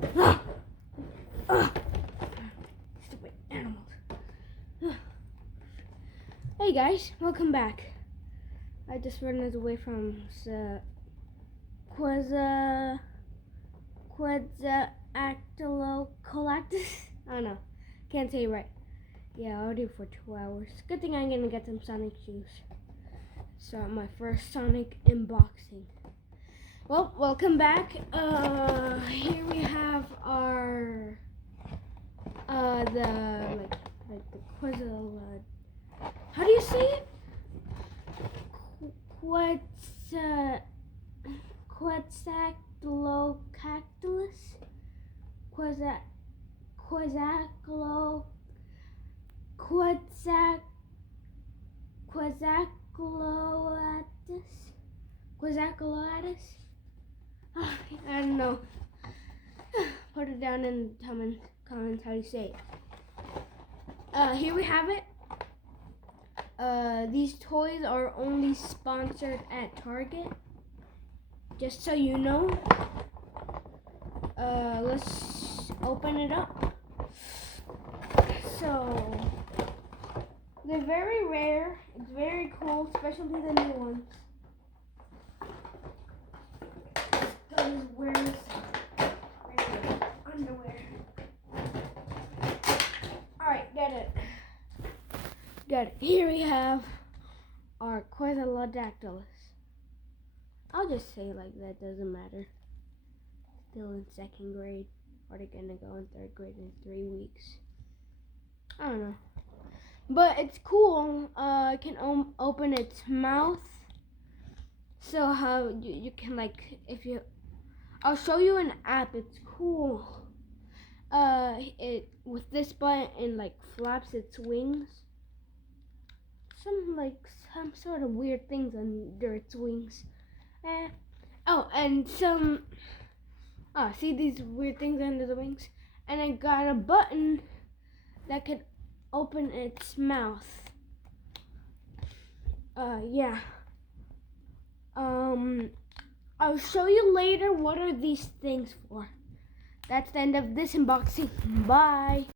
Ah! Ah! Stupid animals. Hey guys, welcome back. I just ran away from quetzalcoatlus. I don't know. Can't say it right. Yeah, I'll do for 2 hours. Good thing I'm gonna get some Sonic shoes. Start my first Sonic unboxing. Well, welcome back. Here we have our the quetzal. How do you say it? Quetzalcoatlus. Quetzalcoatlus. I don't know. Put it down in the comments how you say it. Here we have it. These toys are only sponsored at Target. Just so you know. Let's open it up. So, they're very rare. It's very cool, especially the new ones. Guys wears underwear. Alright, get it. Here we have our quetzalcoatlus. I'll just say like that, doesn't matter. Still in 2nd grade. Or they're gonna go in 3rd grade in 3 weeks. I don't know. But it's cool. It can open its mouth. So how you can like, I'll show you an app. It's cool. It with this button like flaps its wings. Some sort of weird things under its wings. See these weird things under the wings? And I got a button that could open its mouth. Yeah. I'll show you later what are these things for. That's the end of this unboxing. Bye.